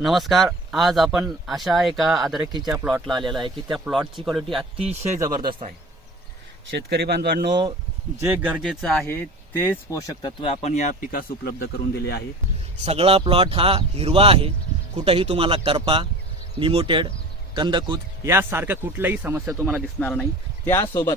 नमस्कार आज आपण अशा एका अद्रकीच्या प्लॉटला आलेला आहे की त्या प्लॉटची क्वालिटी अतिशय जबरदस्त आहे. शेतकरी बांधवांनो जे गरजेचं आहे तेच पोषक तत्व आपण या पिकास उपलब्ध करून दिले आहे. सगळा प्लॉट हा हिरवा आहे. कुठंही तुम्हाला करपा निमोटेड कंदकूद यासारख्या कुठल्याही समस्या तुम्हाला दिसणार नाही. त्यासोबत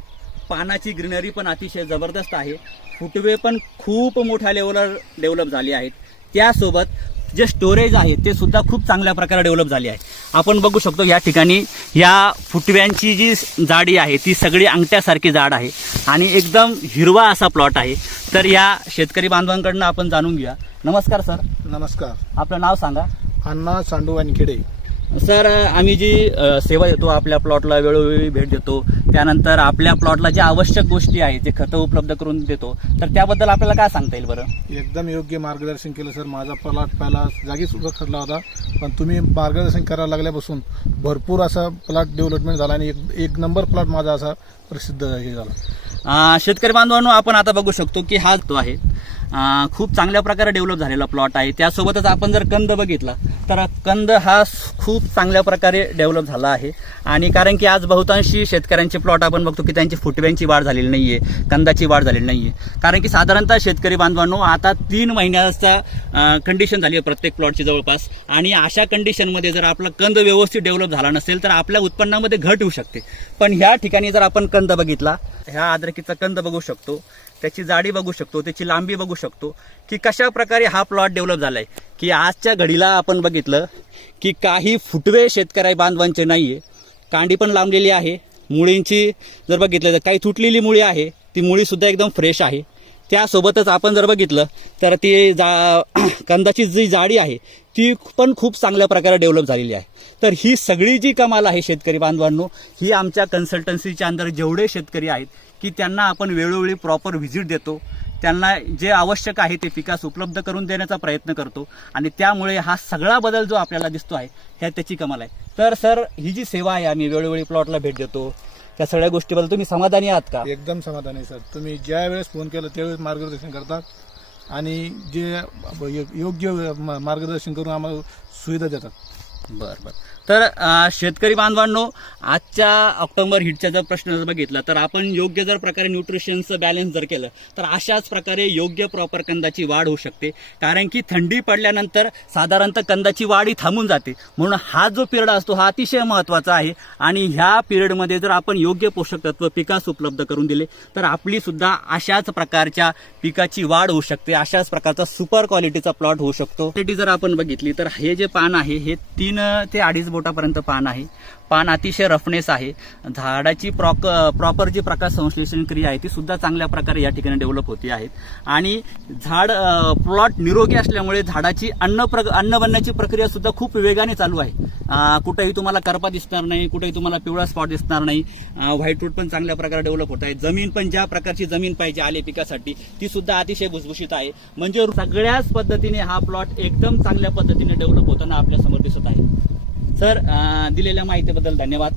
पानाची ग्रीनरी पण अतिशय जबरदस्त आहे. फुटवे पण खूप मोठ्या लेवलवर डेव्हलप झाले आहेत. त्यासोबत जे स्टोरेज आहे ते सुद्धा खूप चांगल्या प्रकारे डेव्हलप झाले आहे. आपण बघू शकतो या ठिकाणी या फुटव्यांची जी जाडी आहे ती सगळी अंगठ्यासारखी जाड आहे. आणि एकदम हिरवा असा प्लॉट आहे. तर या शेतकरी बांधवांकडनं आपण जाणून घेऊया. नमस्कार सर. नमस्कार. आपलं नाव सांगा. अण्णा सांडू वानखेडे. सर आम्ही जी सेवा देतो आपल्या प्लॉटला वेळोवेळी भेट देतो त्यानंतर आपल्या प्लॉटला ज्या आवश्यक गोष्टी आहेत जे खतं उपलब्ध करून देतो तर त्याबद्दल आपल्याला काय सांगता येईल बरं? एकदम योग्य मार्गदर्शन केलं सर. माझा प्लॉट पहिला जागी सुद्धा ठरला होता पण तुम्ही मार्गदर्शन करायला लागल्यापासून भरपूर असा प्लॉट डेव्हलपमेंट झाला आणि एक एक नंबर प्लॉट माझा असा प्रसिद्ध झाला. शेतकरी बांधवांनो आपण आता बघू शकतो की हा तो आहे खूप चांगल्या प्रकारे डेव्हलप झालेला प्लॉट आहे. त्यासोबतच आपण जर कंद बघितला तर कंद हा खूप चांगल्या प्रकारे डेव्हलप झाला आहे. आणि कारण की आज बहुतांशी शेतकऱ्यांचे प्लॉट आपण बघतो की त्यांची फुटव्यांची वाढ झालेली नाही आहे कंदाची वाढ झालेली नाही आहे कारण की साधारणतः शेतकरी बांधवांनो आता तीन महिन्याचा कंडिशन झाली आहे प्रत्येक प्लॉटची जवळपास. आणि अशा कंडिशनमध्ये जर आपला कंद व्यवस्थित डेव्हलप झाला नसेल तर आपल्या उत्पन्नामध्ये घट होऊ शकते. पण ह्या ठिकाणी जर आपण कंद बघितला ह्या आद्रकीचा कंद बघू शकतो. त्याची जाडी बघू शकतो त्याची लांबी बघू शकतो की कशा प्रकारे हा प्लॉट डेव्हलप झालाय. की आजच्या घडीला आपण बघितलं की काही फुटवे शेतकरी बांधवांचे नाहीये. कांडी पण लांबलेली आहे. मुळींची जर बघितलं तर काही तुटलेली मुळी आहे. ती मुळी सुद्धा एकदम फ्रेश आहे. त्यासोबतच आपण जर बघितलं तर ती जा कंदाची जी जाडी आहे ती पण खूप चांगल्या प्रकारे डेव्हलप झालेली आहे. तर ही सगळी जी कमाल आहे शेतकरी बांधवांनो ही आमच्या कन्सल्टन्सीच्या अंदर जेवढे शेतकरी आहेत की त्यांना आपण वेळोवेळी प्रॉपर व्हिजिट देतो. त्यांना जे आवश्यक आहे ते पिकास उपलब्ध करून देण्याचा प्रयत्न करतो. आणि त्यामुळे हा सगळा बदल जो आपल्याला दिसतो आहे ह्या त्याची कमाल आहे. तर सर ही जी सेवा आहे आम्ही वेळोवेळी प्लॉटला भेट देतो. त्या सगळ्या गोष्टीबद्दल तुम्ही समाधानी आहात का? एकदम समाधानी सर. तुम्ही ज्या वेळेस फोन केला त्यावेळेस मार्गदर्शन करतात. आणि जे योग्य म- मार्गदर्शन करून आम्हाला सुविधा देतात. बरं बरं. तर शेतकरी बांधवांनो आजच्या ऑक्टोबर हिटचा जर प्रश्न जर बघितला तर आपण योग्य जर प्रकारे न्यूट्रिशनचं बॅलन्स जर केलं तर अशाच प्रकारे योग्य प्रॉपर कंदाची वाढ होऊ शकते. कारण की थंडी पडल्यानंतर साधारणतः कंदाची वाढ ही थांबून जाते. म्हणून हा जो पिरियड असतो हा अतिशय महत्त्वाचा आहे. आणि ह्या पिरियडमध्ये जर आपण योग्य पोषक तत्व पिकास उपलब्ध करून दिले तर आपली सुद्धा अशाच प्रकारच्या पिकाची वाढ होऊ शकते. अशाच प्रकारचा सुपर क्वालिटीचा प्लॉट होऊ शकतो. क्वालिटी जर आपण बघितली तर हे जे पान आहे हे तीन ते अडीच बोटापर्यंत पान आहे. पान अतिशय रफनेस आहे. झाडाची प्रॉक प्रॉपर जी प्रकाश संश्लेषण क्रिया आहे ती सुद्धा चांगल्या प्रकारे या ठिकाणी डेव्हलप होते आहे. आणि झाड प्लॉट निरोगी असल्यामुळे झाडाची अन्न प्र अन्न बनण्याची प्रक्रिया सुद्धा खूप वेगाने चालू आहे. कुठेही तुम्हाला करपा दिसणार नाही कुठेही तुम्हाला पिवळा स्पॉट दिसणार नाही. व्हाईट रूट पण चांगल्या प्रकारे डेव्हलप होत आहे. जमीन पण ज्या प्रकारची जमीन पाहिजे आले पिकासाठी ती सुद्धा अतिशय भुसभुशीत आहे. म्हणजे सगळ्याच पद्धतीने हा प्लॉट एकदम चांगल्या पद्धतीने डेव्हलप होताना आपल्या दिसत आहे. सर दिलेल्या माहितीबद्दल धन्यवाद.